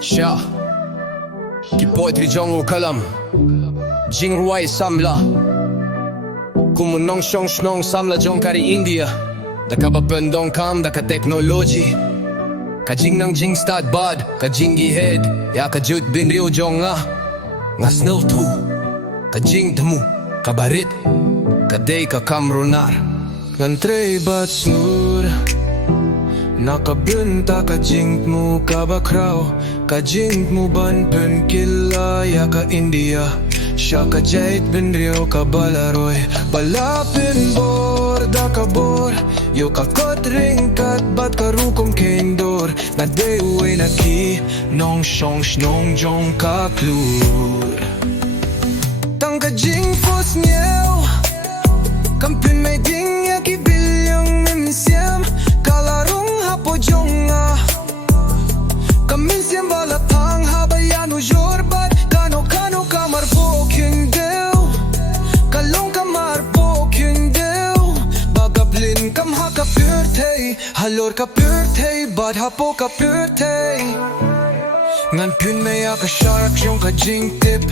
Sha Ki poetry jong kalam Jing ruai Samla Kumunong shong shnong Samla jong kari India Daka babendong kam daka teknologi Ka jing nang jing stad bad Ka jingi head Ya ka jut bin rio jong nga snil tu Ka jing temu Ka barit Ka day ka kamrunar Ngan trey bat smur Nakabunta ka jing mo ka bakraw Ka jing mo ban pen kila ya ka India Siya ka jait bin rio ka balaroy Balapin bor da ka bor Yo ka kot ring kat bat ka rukom kendor Na day uwi na ki Nong shong shnong jong ka klur Tang ka jing fos niyaw Kampin may ding ya ki bilyong minsyam Kalarong hapo jonga Kaminsyam balapang habayano jorbat Kano kamar poking dew Kalong kamar poking dew Bagablin kam haka pyrtay Halor ka pyrtay Bad hapo ka pyrtay Ngan pyn may ka sharak yung ka jing tip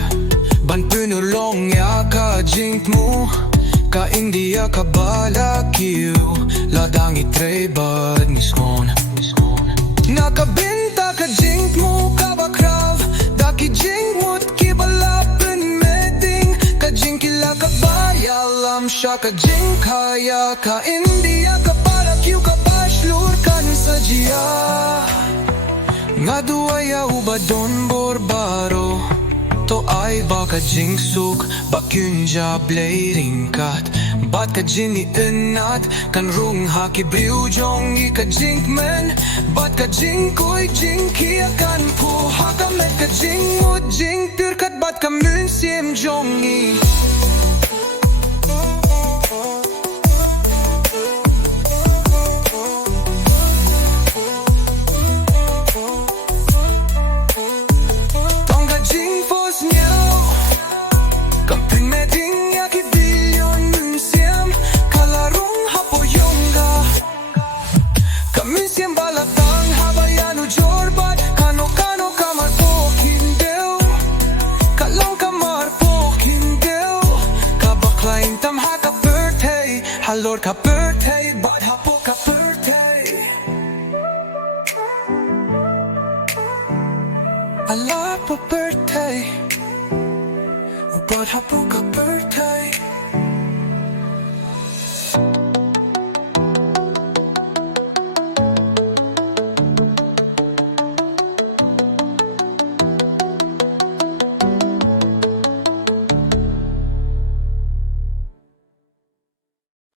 Ban pynulong ya ka jing mo Ka India ka balakiw Ladang itrey bad niskon Nakabinta ka jing mo ka bakrav Daki jing mo't kibalapin meding Ka jing kila ka bayalam Siya ka jing kaya Ka India ka balakiw Ka bashlur kan sa jiya Nga duaya ubadon borbaro To ay baka jing suk Bakunja blading kat Bat ka jini inat Kan rung haki briu jong I ka jing men Bat ka jing koy jing kia kan pu Haka met ka jing mo jing Pur kat bat ka mun sim jong I Minsyam balatang habayano jorbat Kano kamar pokin dew Kalong kamar pokin dew Kabaklain tam haka birthday Halor ka birthday Bad hapo ka birthday Ala po birthday Bad hapo ka birthday